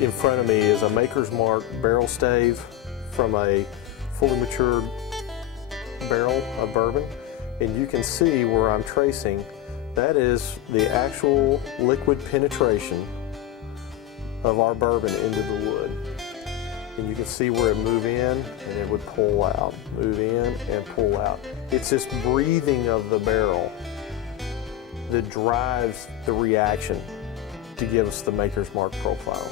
in front of me is a Maker's Mark barrel stave from a fully matured barrel of bourbon, and you can see where I'm tracing. That is the actual liquid penetration of our bourbon into the wood. And you can see where it move in and it would pull out, move in and pull out. It's this breathing of the barrel that drives the reaction to give us the Maker's Mark profile.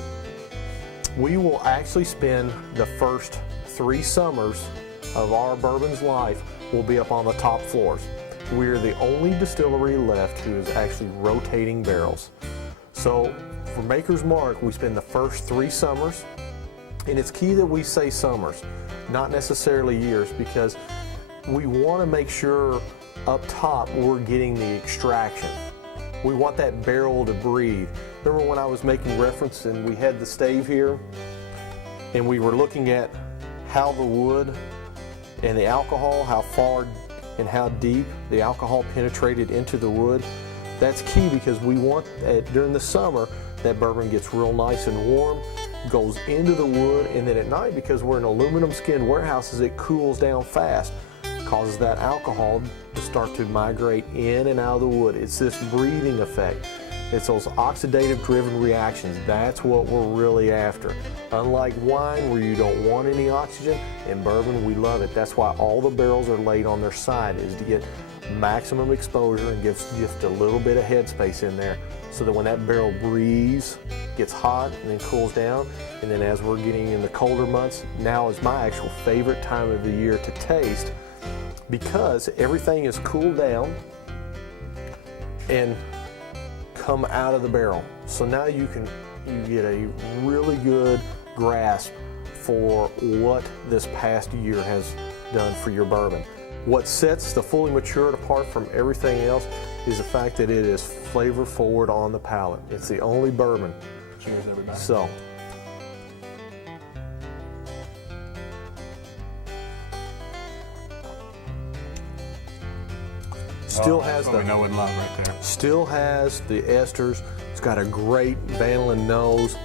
We will actually spend the first 3 summers of our bourbon's life will be up on the top floors. We're the only distillery left who is actually rotating barrels. So for Maker's Mark, we spend the first 3 summers, and it's key that we say summers, not necessarily years, because we want to make sure up top we're getting the extraction. We want that barrel to breathe. Remember when I was making reference and we had the stave here, and we were looking at how the wood and the alcohol, how far and how deep the alcohol penetrated into the wood. That's key, because we want that during the summer that bourbon gets real nice and warm, goes into the wood, and then at night, because we're in aluminum skin warehouses, it cools down fast, causes that alcohol to start to migrate in and out of the wood. It's this breathing effect. It's those oxidative driven reactions. That's what we're really after. Unlike wine, where you don't want any oxygen, in bourbon we love it. That's why all the barrels are laid on their side, is to get maximum exposure and gives just a little bit of headspace in there, so that when that barrel breathes, gets hot and then cools down, and then as we're getting in the colder months, now is my actual favorite time of the year to taste, because everything is cooled down and come out of the barrel. So now you get a really good grasp for what this past year has done for your bourbon. What sets the fully matured apart from everything else is the fact that it is flavor forward on the palate. It's the only bourbon. Cheers, everybody. So. Still has what we know and love right there. Still has the esters. It's got a great vanillin nose,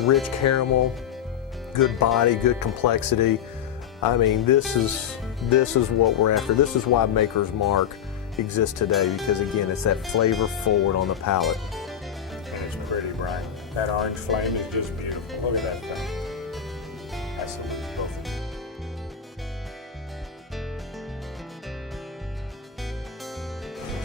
rich caramel, good body, good complexity. I mean, this is what we're after. This is why Maker's Mark exists today, because again, it's that flavor forward on the palate. And it's pretty bright. That orange flame is just beautiful. Look at that thing. That's a beautiful.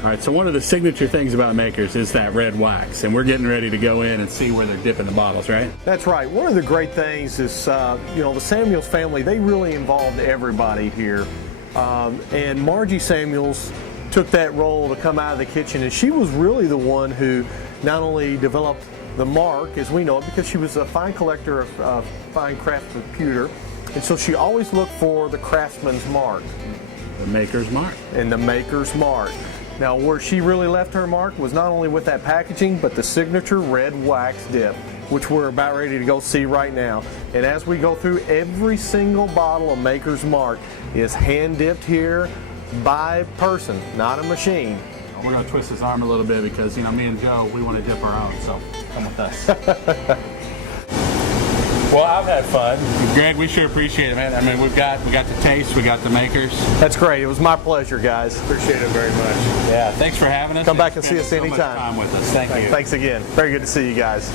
All right, so one of the signature things about Makers is that red wax, and we're getting ready to go in and see where they're dipping the bottles, right? That's right. One of the great things is, the Samuels family, they really involved everybody here. And Margie Samuels took that role to come out of the kitchen, and she was really the one who not only developed the mark as we know it, because she was a fine collector of fine craftsman pewter, and so she always looked for the craftsman's mark. The Maker's Mark. And the Maker's Mark. Now, where she really left her mark was not only with that packaging, but the signature red wax dip, which we're about ready to go see right now. And as we go through, every single bottle of Maker's Mark is hand dipped here by person, not a machine. We're going to twist his arm a little bit because, me and Joe, we want to dip our own, so come with us. Well, I've had fun. Greg, we sure appreciate it, man. I mean, we got the taste, we got the Makers. That's great. It was my pleasure, guys. Appreciate it very much. Yeah, thanks for having us. Come back and see us anytime. Time with us. Thank you. Thanks again. Very good to see you guys.